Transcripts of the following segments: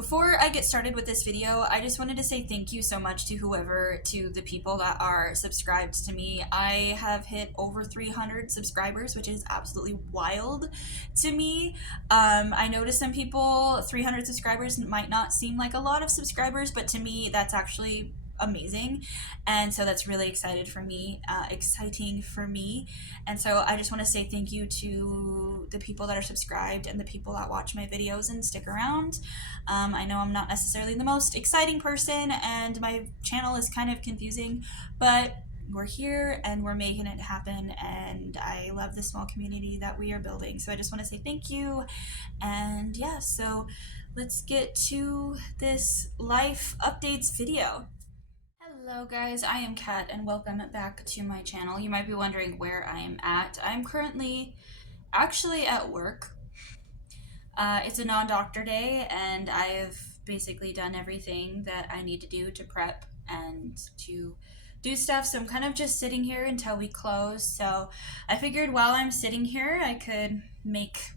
Before I get started with this video, I just wanted to say thank you so much to the people that are subscribed to me. I have hit over 300 subscribers, which is absolutely wild to me. I noticed some people, 300 subscribers might not seem like a lot of subscribers, but to me, that's actually amazing, and so that's really exciting for me. And so I just want to say thank you to the people that are subscribed and the people that watch my videos and stick around. I know I'm not necessarily the most exciting person and my channel is kind of confusing, but we're here and we're making it happen, and I love the small community that we are building. So I just want to say thank you. And yeah, so let's get to this life updates video. Hello guys, I am Kat and welcome back to my channel. You might be wondering where I am at. I'm currently actually at work. It's a non-doctor day and I have basically done everything that I need to do to prep and to do stuff, so I'm kind of just sitting here until we close. So I figured while I'm sitting here I could make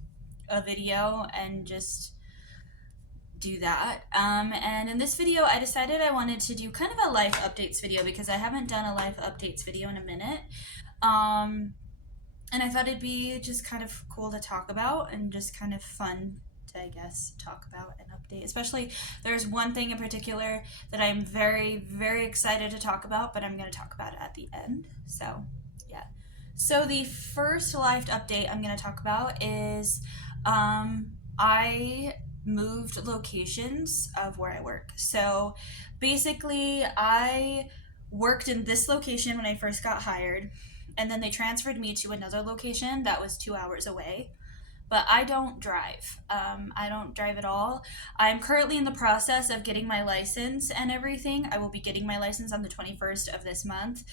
a video and just do that. And in this video I decided I wanted to do kind of a life updates video because I haven't done a life updates video in a minute. And I thought it'd be just kind of cool to talk about and just kind of fun to, I guess, talk about and update. Especially there's one thing in particular that I'm very, very excited to talk about, but I'm going to talk about it at the end. So yeah. So the first life update I'm going to talk about is I moved locations of where I work. So basically I worked in this location when I first got hired, and then they transferred me to another location that was 2 hours away. But I don't drive. I don't drive at all. I'm currently in the process of getting my license and everything. I will be getting my license on the 21st of this month,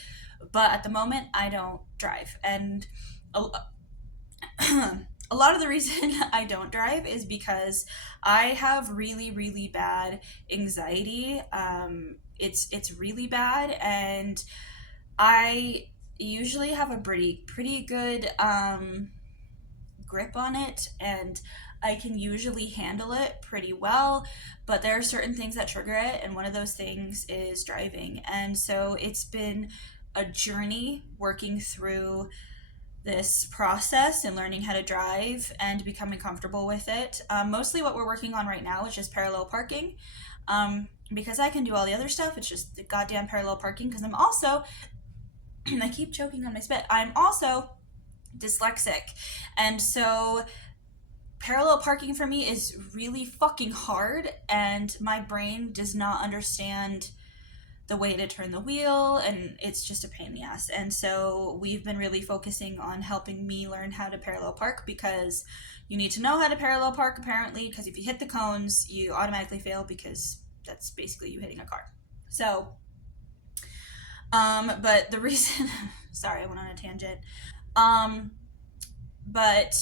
but at the moment I don't drive. And a lot of the reason I don't drive is because I have really, really bad anxiety. It's really bad, and I usually have a pretty good grip on it, and I can usually handle it pretty well, but there are certain things that trigger it, and one of those things is driving. And so it's been a journey working through this process and learning how to drive and becoming comfortable with it. Mostly what we're working on right now is just parallel parking. Because I can do all the other stuff, it's just the goddamn parallel parking, because I'm also, I keep choking on my spit, I'm also dyslexic. And so parallel parking for me is really fucking hard, and my brain does not understand the way to turn the wheel, and it's just a pain in the ass. And so we've been really focusing on helping me learn how to parallel park, because you need to know how to parallel park apparently, because if you hit the cones you automatically fail, because that's basically you hitting a car. So but the reason sorry, I went on a tangent. But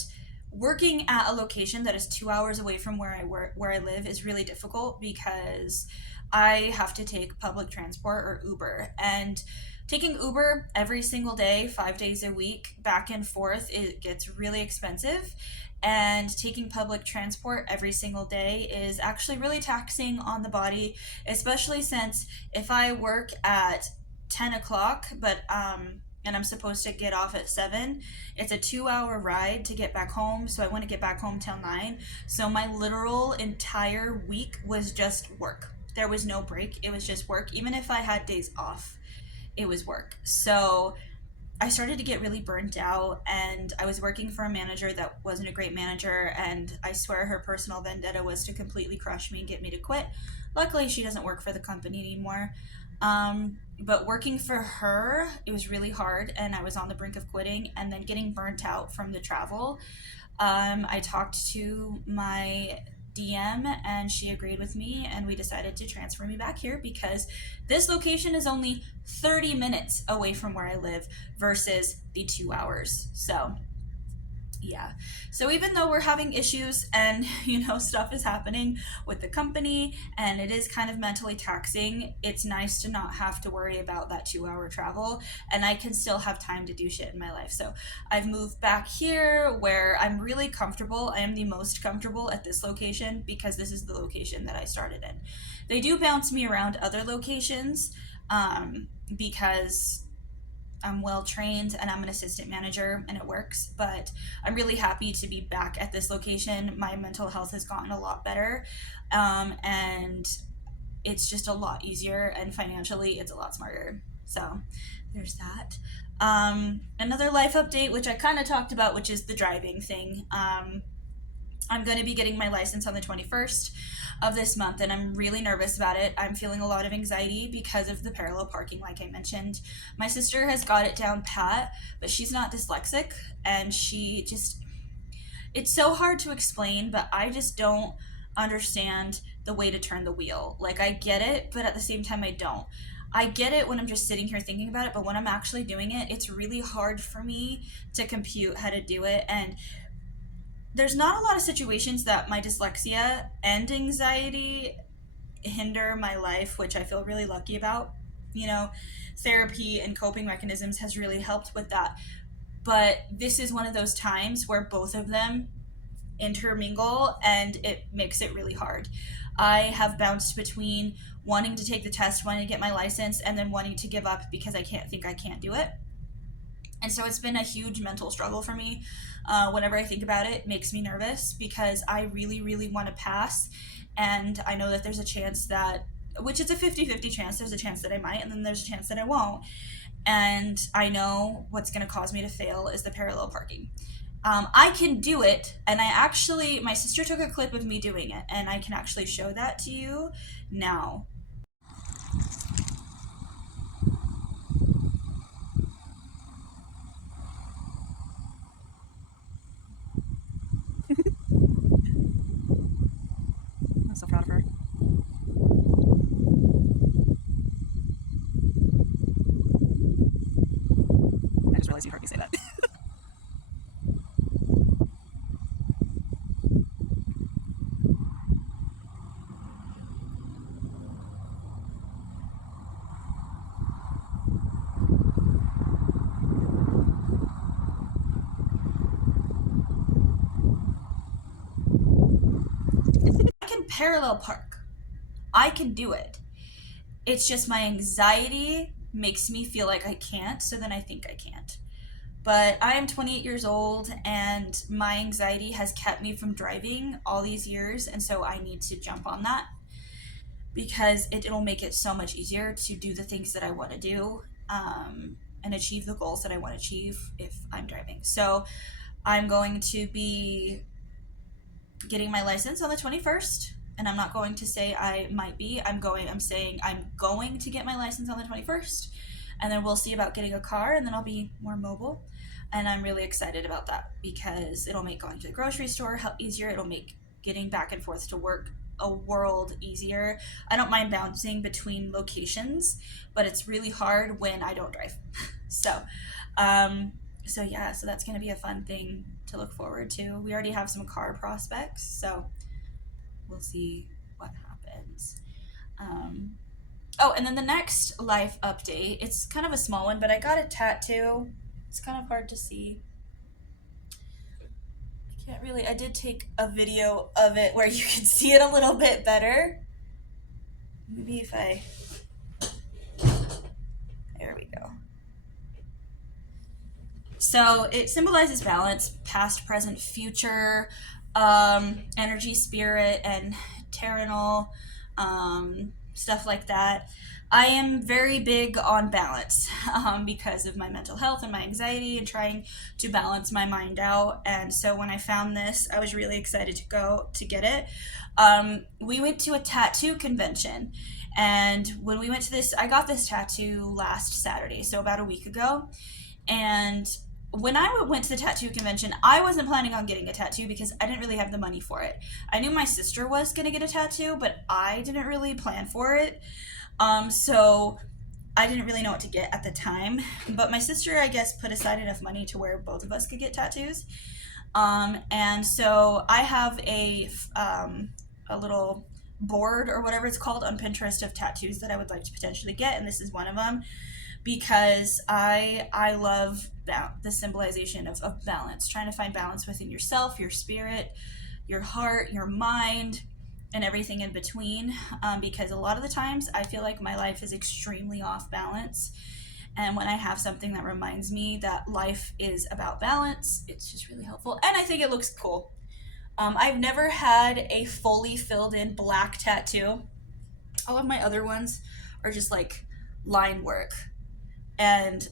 working at a location that is 2 hours away from where I live is really difficult, because I have to take public transport or Uber, and taking Uber every single day, 5 days a week, back and forth, it gets really expensive. And taking public transport every single day is actually really taxing on the body, especially since if I work at 10 o'clock, but and I'm supposed to get off at 7, it's a 2-hour ride to get back home, so I wouldn't get back home till 9. So my literal entire week was just work. There was no break. It was just work. Even if I had days off, it was work. So I started to get really burnt out, and I was working for a manager that wasn't a great manager, and I swear her personal vendetta was to completely crush me and get me to quit. Luckily, she doesn't work for the company anymore. But working for her, it was really hard, and I was on the brink of quitting and then getting burnt out from the travel. I talked to my DM and she agreed with me, and we decided to transfer me back here because this location is only 30 minutes away from where I live versus the 2 hours. So Yeah. So even though we're having issues and, stuff is happening with the company and it is kind of mentally taxing, it's nice to not have to worry about that 2 hour travel, and I can still have time to do shit in my life. So I've moved back here where I'm really comfortable. I am the most comfortable at this location because this is the location that I started in. They do bounce me around other locations, because I'm well trained and I'm an assistant manager and it works, but I'm really happy to be back at this location. My mental health has gotten a lot better, and it's just a lot easier, and financially it's a lot smarter. So there's that. Another life update, which I kind of talked about, which is the driving thing. I'm going to be getting my license on the 21st of this month, and I'm really nervous about it. I'm feeling a lot of anxiety because of the parallel parking, like I mentioned. My sister has got it down pat, but she's not dyslexic, and it's so hard to explain, but I just don't understand the way to turn the wheel. Like, I get it, but at the same time, I don't. I get it when I'm just sitting here thinking about it, but when I'm actually doing it, it's really hard for me to compute how to do it. And there's not a lot of situations that my dyslexia and anxiety hinder my life, which I feel really lucky about. You know, therapy and coping mechanisms has really helped with that. But this is one of those times where both of them intermingle and it makes it really hard. I have bounced between wanting to take the test, wanting to get my license, and then wanting to give up because I can't do it. And so it's been a huge mental struggle for me. Whenever I think about it, it makes me nervous because I really, really want to pass. And I know that there's a chance that, which is a 50-50 chance, there's a chance that I might, and then there's a chance that I won't. And I know what's going to cause me to fail is the parallel parking. I can do it, and my sister took a clip of me doing it, and I can actually show that to you now. I'm so proud of her. I just realized you heard me say that. I can parallel park. I can do it. It's just my anxiety makes me feel like I can't, so then I think I can't. But I am 28 years old and my anxiety has kept me from driving all these years, and so I need to jump on that because it'll make it so much easier to do the things that I want to do, and achieve the goals that I want to achieve if I'm driving. So I'm going to be getting my license on the 21st, and I'm not going to say I might be. I'm saying I'm going to get my license on the 21st, and then we'll see about getting a car, and then I'll be more mobile. And I'm really excited about that because it'll make going to the grocery store easier. It'll make getting back and forth to work a world easier. I don't mind bouncing between locations, but it's really hard when I don't drive. So, so that's going to be a fun thing to look forward to. We already have some car prospects, so we'll see what happens. Oh, and then the next life update, it's kind of a small one, but I got a tattoo. It's kind of hard to see. I did take a video of it where you can see it a little bit better. Maybe there we go. So it symbolizes balance, past, present, future, energy, spirit, and terrenal, stuff like that. I am very big on balance, because of my mental health and my anxiety and trying to balance my mind out. And so when I found this, I was really excited to go to get it. We went to a tattoo convention, and when we went to this, I got this tattoo last Saturday, so about a week ago. And when I went to the tattoo convention, I wasn't planning on getting a tattoo because I didn't really have the money for it. I knew my sister was going to get a tattoo, but I didn't really plan for it. So I didn't really know what to get at the time. But my sister, I guess, put aside enough money to where both of us could get tattoos. And so I have a little board or whatever it's called on Pinterest of tattoos that I would like to potentially get, and this is one of them because I love the symbolization of balance, trying to find balance within yourself, your spirit, your heart, your mind, and everything in between. Because a lot of the times I feel like my life is extremely off balance. And when I have something that reminds me that life is about balance, it's just really helpful. And I think it looks cool. I've never had a fully filled in black tattoo. All of my other ones are just like line work and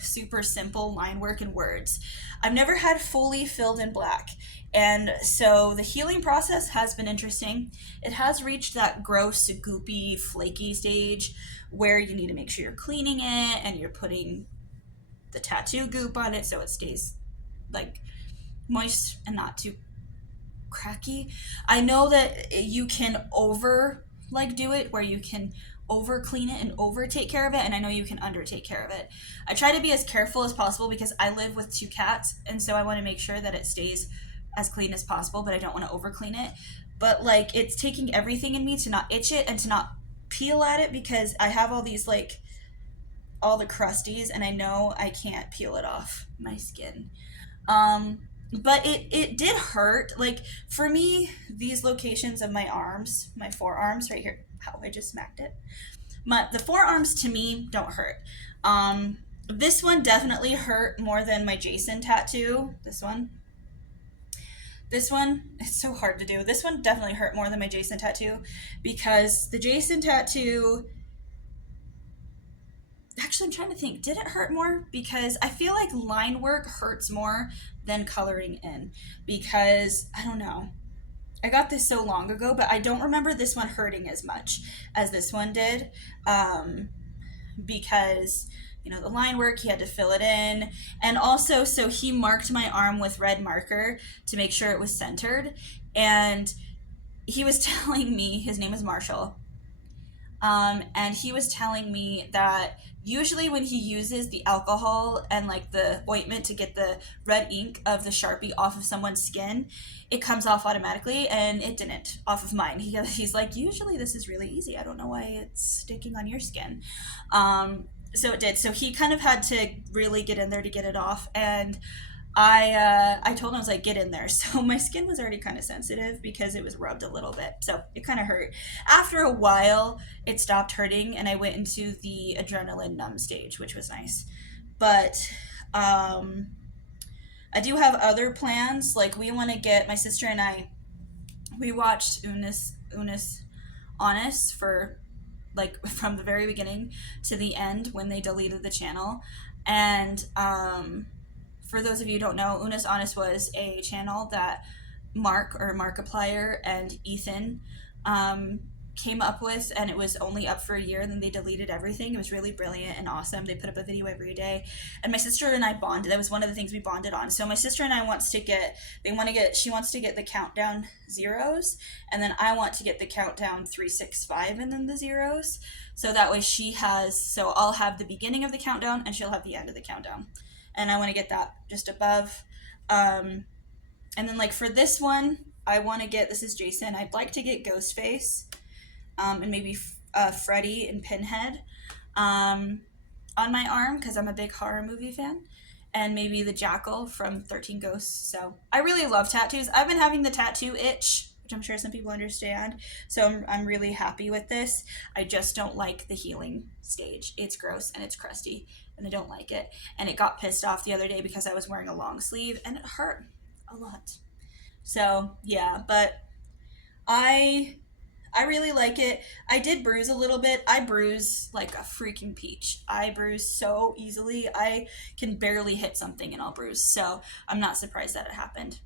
super simple line work and words. I've never had fully filled in black. And so the healing process has been interesting. It has reached that gross, goopy, flaky stage where you need to make sure you're cleaning it and you're putting the tattoo goop on it so it stays like moist and not too cracky. I know that you can over like do it where you can over clean it and over take care of it, and I know you can under take care of it. I try to be as careful as possible because I live with 2 cats, and so I want to make sure that it stays as clean as possible, but I don't want to over clean it. But like it's taking everything in me to not itch it and to not peel at it because I have all these like all the crusties and I know I can't peel it off my skin. Um, but it did hurt. Like for me, these locations of my arms, my forearms right here, how I just smacked it. The forearms to me don't hurt. This one definitely hurt more than my Jason tattoo. This one. This one, it's so hard to do. This one definitely hurt more than my Jason tattoo because the Jason tattoo, actually I'm trying to think, did it hurt more? Because I feel like line work hurts more than coloring in because I don't know. I got this so long ago, but I don't remember this one hurting as much as this one did. Because the line work, he had to fill it in, and also so he marked my arm with red marker to make sure it was centered. And he was telling me, his name is Marshall, and he was telling me that usually when he uses the alcohol and like the ointment to get the red ink of the Sharpie off of someone's skin, it comes off automatically, and it didn't off of mine. He's like, usually this is really easy. I don't know why it's sticking on your skin. So it did. So he kind of had to really get in there to get it off, and I told him, I was like, get in there. So my skin was already kind of sensitive because it was rubbed a little bit. So it kind of hurt. After a while, it stopped hurting and I went into the adrenaline numb stage, which was nice. But I do have other plans. Like we want to get, my sister and I, we watched Unis Honest for like from the very beginning to the end when they deleted the channel. And for those of you who don't know, Una's Honest was a channel that Mark or Markiplier and Ethan came up with, and it was only up for a year, and then they deleted everything. It was really brilliant and awesome. They put up a video every day, and my sister and I bonded. That was one of the things we bonded on. So my sister and I she wants to get the countdown zeros, and then I want to get the countdown 365 and then the zeros. So that way so I'll have the beginning of the countdown and she'll have the end of the countdown. And I want to get that just above. And then like for this one, I want to get, this is Jason, I'd like to get Ghostface, and maybe Freddy and Pinhead on my arm because I'm a big horror movie fan, and maybe the Jackal from 13 Ghosts. So I really love tattoos. I've been having the tattoo itch, which I'm sure some people understand. So I'm really happy with this. I just don't like the healing stage. It's gross and it's crusty and I don't like it. And it got pissed off the other day because I was wearing a long sleeve and it hurt a lot. So yeah, but I really like it. I did bruise a little bit. I bruise like a freaking peach. I bruise so easily. I can barely hit something and I'll bruise. So I'm not surprised that it happened.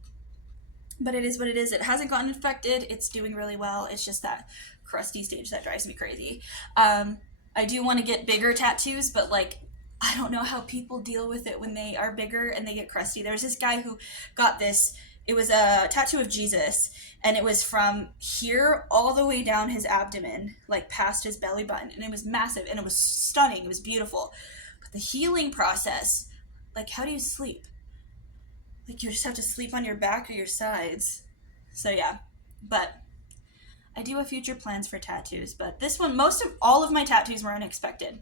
But it is what it is. It hasn't gotten infected. It's doing really well. It's just that crusty stage that drives me crazy. I do want to get bigger tattoos, but like I don't know how people deal with it when they are bigger and they get crusty. There's this guy who got this. It was a tattoo of Jesus, and it was from here all the way down his abdomen, like past his belly button, and it was massive, and it was stunning. It was beautiful. But the healing process, like how do you sleep? Like you just have to sleep on your back or your sides. So yeah, but I do have future plans for tattoos, but this one, most of all of my tattoos were unexpected.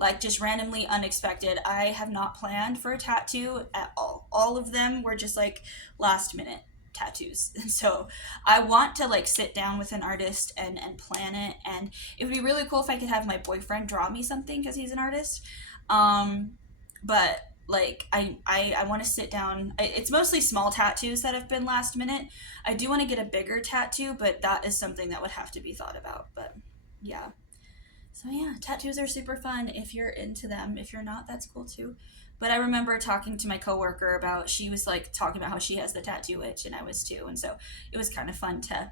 Like just randomly unexpected. I have not planned for a tattoo at all. All of them were just like last minute tattoos. And so I want to like sit down with an artist and plan it. And it would be really cool if I could have my boyfriend draw me something because he's an artist. Um, but like I want to sit down. It's mostly small tattoos that have been last minute. I do want to get a bigger tattoo, but that is something that would have to be thought about. But yeah. So yeah, tattoos are super fun if you're into them. If you're not, that's cool too. But I remember talking to my coworker about she was like talking about how she has the tattoo itch and I was too. And so it was kind of fun to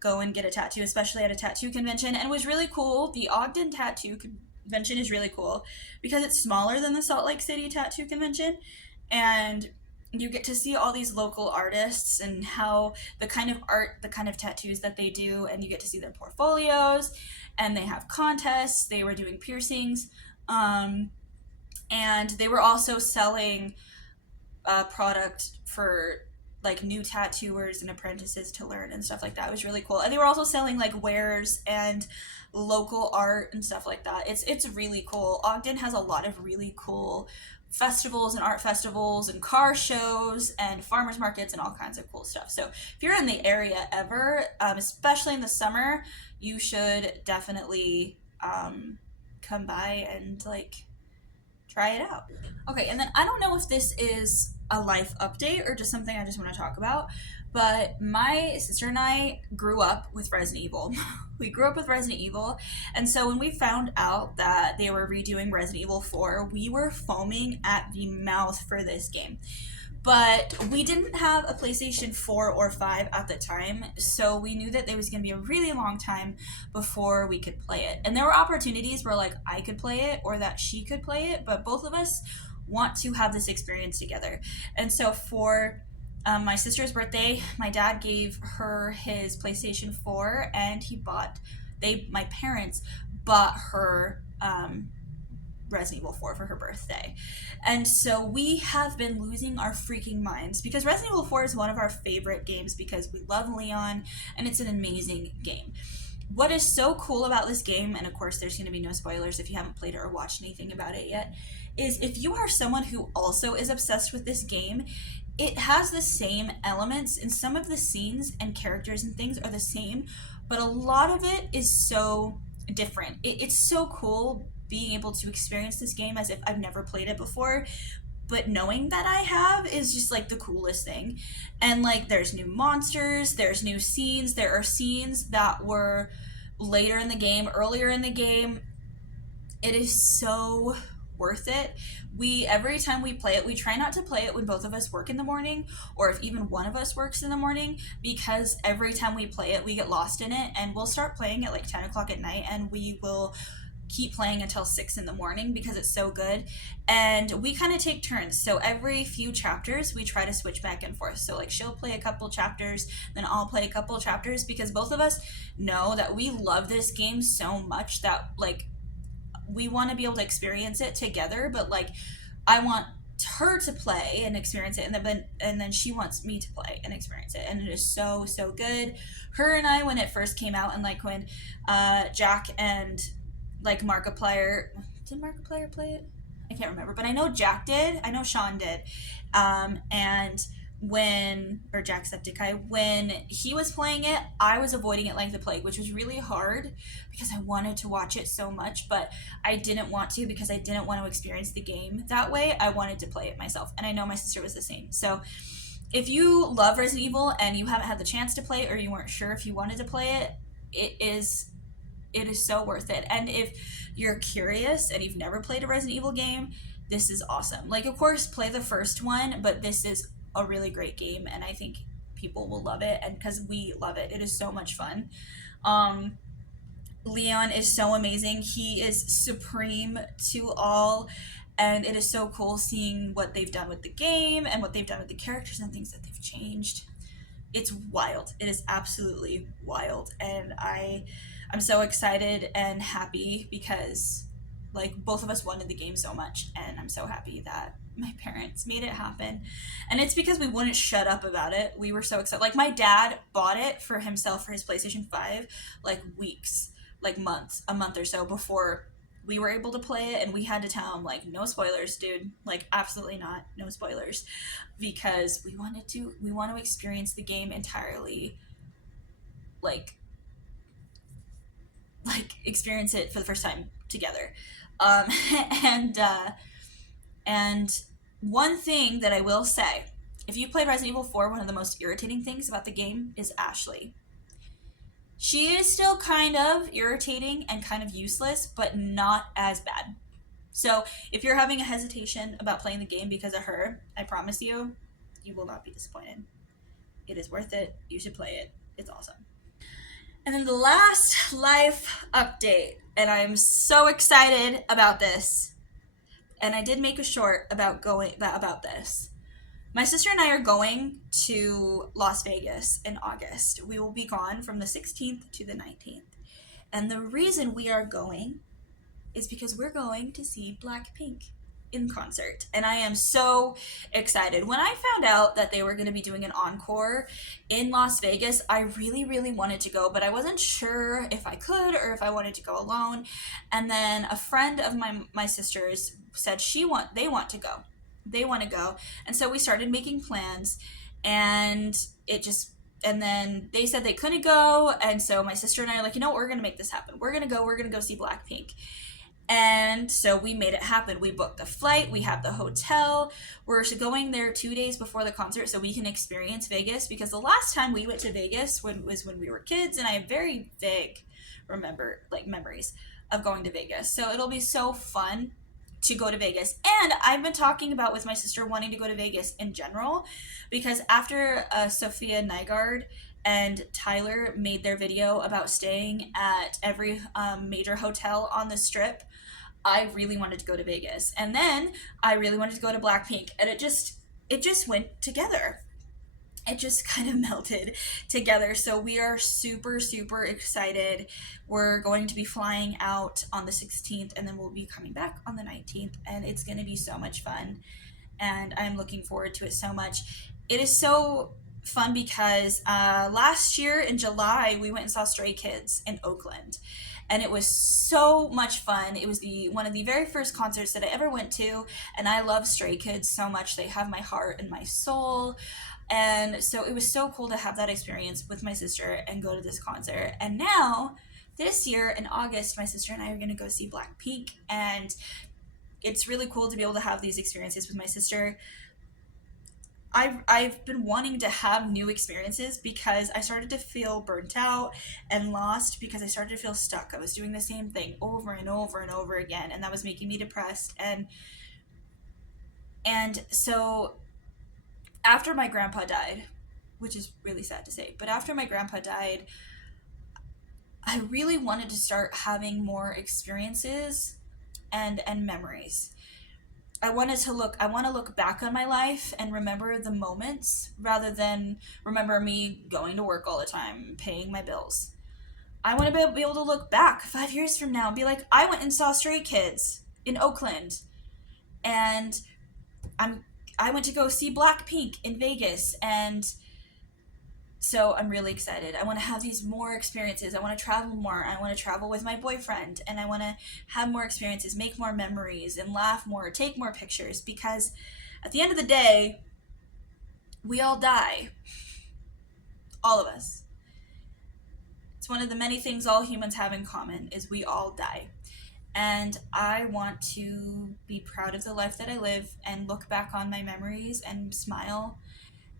go and get a tattoo, especially at a tattoo convention. And it was really cool. The Ogden Tattoo Convention is really cool because it's smaller than the Salt Lake City Tattoo Convention. And you get to see all these local artists and how the kind of art, the kind of tattoos that they do, and you get to see their portfolios. And they have contests. They were doing piercings. And they were also selling product for like new tattooers and apprentices to learn and stuff like that. It was really cool. And they were also selling like wares and local art and stuff like that. It's really cool. Ogden has a lot of really cool festivals and art festivals and car shows and farmers markets and all kinds of cool stuff. So if you're in the area ever, especially in the summer, you should definitely come by and like try it out. Okay, and then I don't know if this is a life update or just something I just want to talk about, but my sister and I grew up with Resident Evil. We grew up with Resident Evil, and so when we found out that they were redoing Resident Evil 4, we were foaming at the mouth for this game. But we didn't have a PlayStation 4 or 5 at the time, so we knew that it was going to be a really long time before we could play it. And there were opportunities where, like, I could play it or that she could play it, but both of us want to have this experience together. And so for my sister's birthday, my dad gave her his PlayStation 4, and my parents bought her Resident Evil 4 for her birthday. And so we have been losing our freaking minds because Resident Evil 4 is one of our favorite games because we love Leon and it's an amazing game. What is so cool about this game, and of course there's going to be no spoilers if you haven't played it or watched anything about it yet, is if you are someone who also is obsessed with this game, it has the same elements and some of the scenes and characters and things are the same, but a lot of it is so different. It's so cool being able to experience this game as if I've never played it before, but knowing that I have is just like the coolest thing. And like there's new monsters, there's new scenes, there are scenes that were later in the game, earlier in the game. It is so worth it. Every time we play it, we try not to play it when both of us work in the morning or if even one of us works in the morning, because every time we play it we get lost in it, and we'll start playing at like 10 o'clock at night and we will keep playing until 6 in the morning because it's so good. And we kind of take turns, so every few chapters we try to switch back and forth. So like she'll play a couple chapters, then I'll play a couple chapters, because both of us know that we love this game so much that like we want to be able to experience it together. But like I want her to play and experience it, and then she wants me to play and experience it, and it is so good. Her and I, when it first came out, and like when Jack and like Markiplier, did Markiplier play it? I can't remember, but I know Jack did. I know Sean did. And or Jacksepticeye, when he was playing it, I was avoiding it like the plague, which was really hard because I wanted to watch it so much, but I didn't want to because I didn't want to experience the game that way. I wanted to play it myself, and I know my sister was the same. So if you love Resident Evil and you haven't had the chance to play it, or you weren't sure if you wanted to play it, it is so worth it. And if you're curious and you've never played a Resident Evil game, this is awesome. Like, of course, play the first one, but this is a really great game, and I think people will love it, and because we love it. It is so much fun. Leon is so amazing. He is supreme to all, and it is so cool seeing what they've done with the game and what they've done with the characters and things that they've changed. It's wild. It is absolutely wild, and I'm so excited and happy because like both of us wanted the game so much, and I'm so happy that My parents made it happen. And it's because we wouldn't shut up about it. We were so excited. Like, my dad bought it for himself for his PlayStation 5, like, weeks, like, months, a month or so before we were able to play it. And we had to tell him, like, no spoilers, dude. Like, absolutely not. No spoilers. Because we want to experience the game entirely, like, experience it for the first time together. Um, and, uh, And one thing that I will say, if you played Resident Evil 4, one of the most irritating things about the game is Ashley. She is still kind of irritating and kind of useless, but not as bad. So if you're having a hesitation about playing the game because of her, I promise you, you will not be disappointed. It is worth it. You should play it. It's awesome. And then the last life update, and I'm so excited about this. And I did make a short about this. My sister and I are going to Las Vegas in August. We will be gone from the 16th to the 19th. And the reason we are going is because we're going to see BLACKPINK in concert. And I am so excited. When I found out that they were going to be doing an encore in Las Vegas, I really, really wanted to go, but I wasn't sure if I could or if I wanted to go alone. And then a friend of my sister's said they want to go. They want to go. And so we started making plans, and and then they said they couldn't go, and so my sister and I are like, you know what, we're going to make this happen. We're going to go see BLACKPINK. And so we made it happen. We booked the flight, we have the hotel. We're going there 2 days before the concert so we can experience Vegas, because the last time we went to Vegas was when we were kids, and I have very vague memories of going to Vegas. So it'll be so fun to go to Vegas. And I've been talking about with my sister wanting to go to Vegas in general, because after Sophia Nygaard and Tyler made their video about staying at every major hotel on the Strip, I really wanted to go to Vegas. And then I really wanted to go to BLACKPINK, and it just went together. It just kind of melted together. So we are super, super excited. We're going to be flying out on the 16th, and then we'll be coming back on the 19th, and it's going to be so much fun. And I'm looking forward to it so much. It is so fun because last year in July, we went and saw Stray Kids in Oakland. And it was so much fun. It was one of the very first concerts that I ever went to, and I love Stray Kids so much. They have my heart and my soul. And so it was so cool to have that experience with my sister and go to this concert. And now, this year in August, my sister and I are going to go see BLACKPINK, and it's really cool to be able to have these experiences with my sister. I've been wanting to have new experiences because I started to feel burnt out and lost, because I started to feel stuck. I was doing the same thing over and over and over again, and that was making me depressed. And so after my grandpa died, which is really sad to say, but after my grandpa died, I really wanted to start having more experiences and memories. I want to look back on my life and remember the moments rather than remember me going to work all the time, paying my bills. I want to be able to look back 5 years from now and be like, I went and saw Stray Kids in Oakland, and I went to go see BLACKPINK in Vegas, and so I'm really excited. I want to have these more experiences. I want to travel more. I want to travel with my boyfriend, and I want to have more experiences, make more memories, and laugh more, take more pictures, because at the end of the day, we all die. All of us. It's one of the many things all humans have in common, is we all die. And I want to be proud of the life that I live and look back on my memories and smile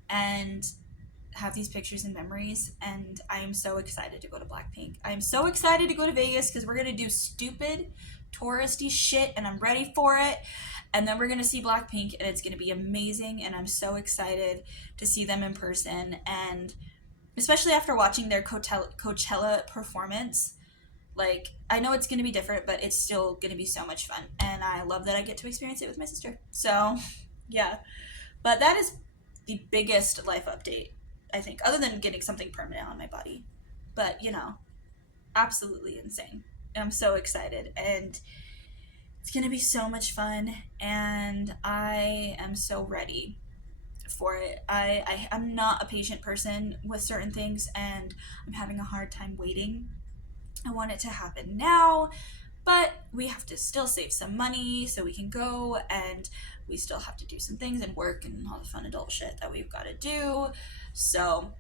and have these pictures and memories. And I am so excited to go to BLACKPINK. I am so excited to go to Vegas because we're going to do stupid touristy shit, and I'm ready for it. And then we're going to see BLACKPINK, and it's going to be amazing, and I'm so excited to see them in person. And especially after watching their Coachella performance, like, I know it's going to be different, but it's still going to be so much fun. And I love that I get to experience it with my sister. So, yeah. But that is the biggest life update, I think, other than getting something permanent on my body. But, absolutely insane. I'm so excited. And It's gonna be so much fun, and I am so ready for it. I'm not a patient person with certain things, and I'm having a hard time waiting. I want it to happen now, but we have to still save some money so we can go, and we still have to do some things and work and all the fun adult shit that we've got to do. So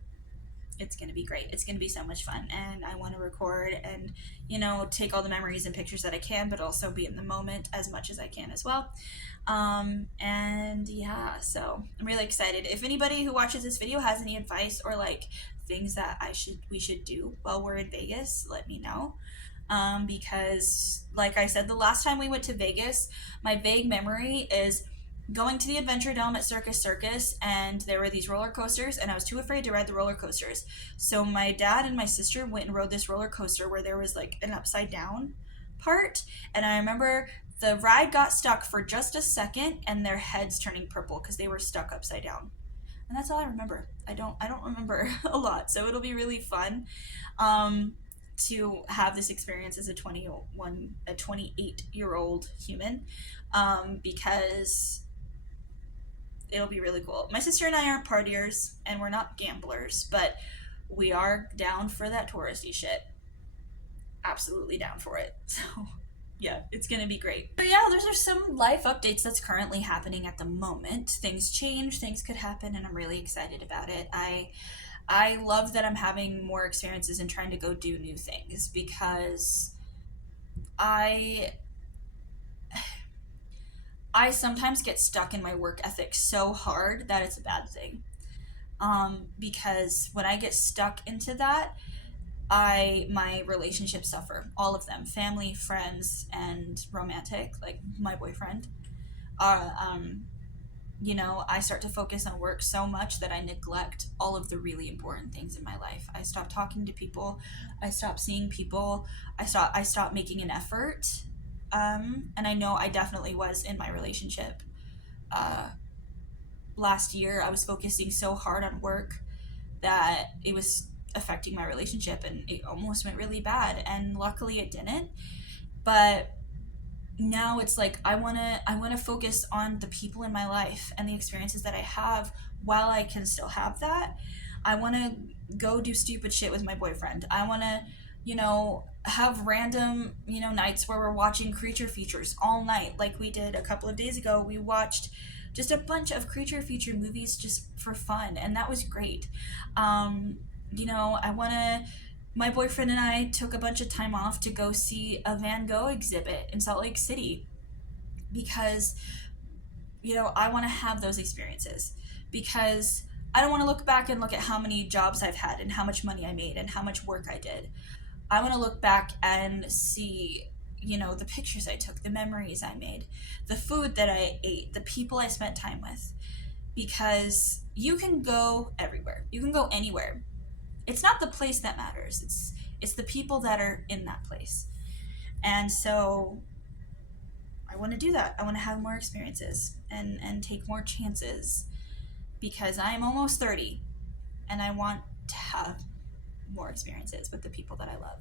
it's going to be great. It's going to be so much fun, and I want to record and, you know, take all the memories and pictures that I can, but also be in the moment as much as I can as well. And yeah, so I'm really excited. If anybody who watches this video has any advice or like things that we should do while we're in Vegas, let me know. Because like I said, the last time we went to Vegas, my vague memory is going to the Adventure Dome at Circus Circus, and there were these roller coasters, and I was too afraid to ride the roller coasters. So my dad and my sister went and rode this roller coaster where there was like an upside down part, and I remember the ride got stuck for just a second, and their heads turning purple because they were stuck upside down. And that's all I remember. I don't remember a lot, so it'll be really fun to have this experience as a 28-year-old human, because it'll be really cool. My sister and I aren't partiers, and we're not gamblers, but we are down for that touristy shit. Absolutely down for it. So yeah, it's gonna be great. But yeah, those are some life updates that's currently happening at the moment. Things change, things could happen, and I'm really excited about it. I love that I'm having more experiences and trying to go do new things, because I sometimes get stuck in my work ethic so hard that it's a bad thing. Because when I get stuck into that, my relationships suffer. All of them, family, friends, and romantic, like my boyfriend. You know, I start to focus on work so much that I neglect all of the really important things in my life. I stop talking to people. I stop seeing people. I stop making an effort. And I know I definitely was in my relationship. Last year, I was focusing so hard on work that it was affecting my relationship, and it almost went really bad. And luckily, it didn't. But now it's like I wanna focus on the people in my life and the experiences that I have while I can still have that. I want to go do stupid shit with my boyfriend. I want to, you know, have random, you know, nights where we're watching creature features all night, like we did a couple of days ago. We watched just a bunch of creature feature movies just for fun, and that was great. You know, my boyfriend and I took a bunch of time off to go see a Van Gogh exhibit in Salt Lake City, because, you know, I want to have those experiences, because I don't want to look back and look at how many jobs I've had and how much money I made and how much work I did. I want to look back and see, you know, the pictures I took, the memories I made, the food that I ate, the people I spent time with, because you can go everywhere. You can go anywhere. It's not the place that matters. It's the people that are in that place. And so I want to do that. I want to have more experiences and take more chances, because I am almost 30 and I want to have more experiences with the people that I love.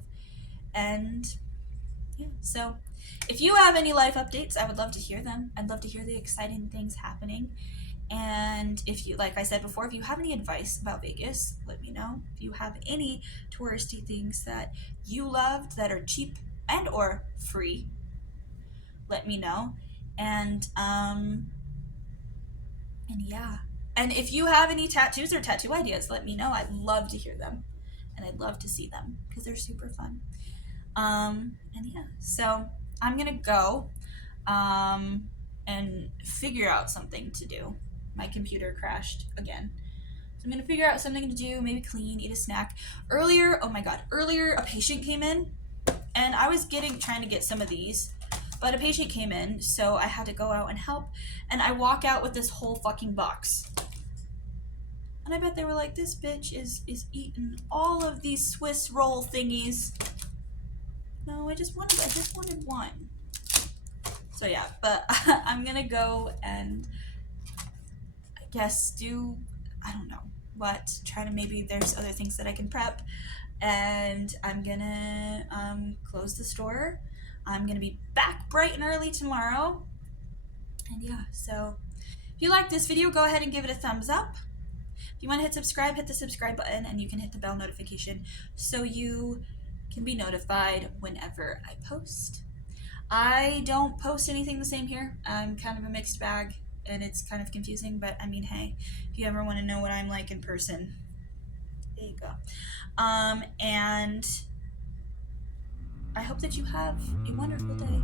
And yeah, so if you have any life updates, I would love to hear them. I'd love to hear the exciting things happening. And if you, like I said before, if you have any advice about Vegas, let me know. If you have any touristy things that you loved that are cheap and or free, let me know. And yeah. And if you have any tattoos or tattoo ideas, let me know. I'd love to hear them, and I'd love to see them, because they're super fun. And yeah, so I'm gonna go and figure out something to do. My computer crashed again. So I'm gonna figure out something to do, maybe clean, eat a snack. Earlier a patient came in, and I was trying to get some of these, but a patient came in, so I had to go out and help, and I walk out with this whole fucking box. And I bet they were like, this bitch is eating all of these Swiss roll thingies. No, I just wanted one. So yeah, but I'm gonna go and I guess I don't know what, try to, maybe there's other things that I can prep, and I'm gonna close the store. I'm going to be back bright and early tomorrow. And yeah, so if you like this video, go ahead and give it a thumbs up. If you want to hit subscribe, hit the subscribe button, and you can hit the bell notification so you can be notified whenever I post. I don't post anything the same here. I'm kind of a mixed bag, and it's kind of confusing, but I mean, hey, if you ever want to know what I'm like in person, there you go. And I hope that you have a wonderful day.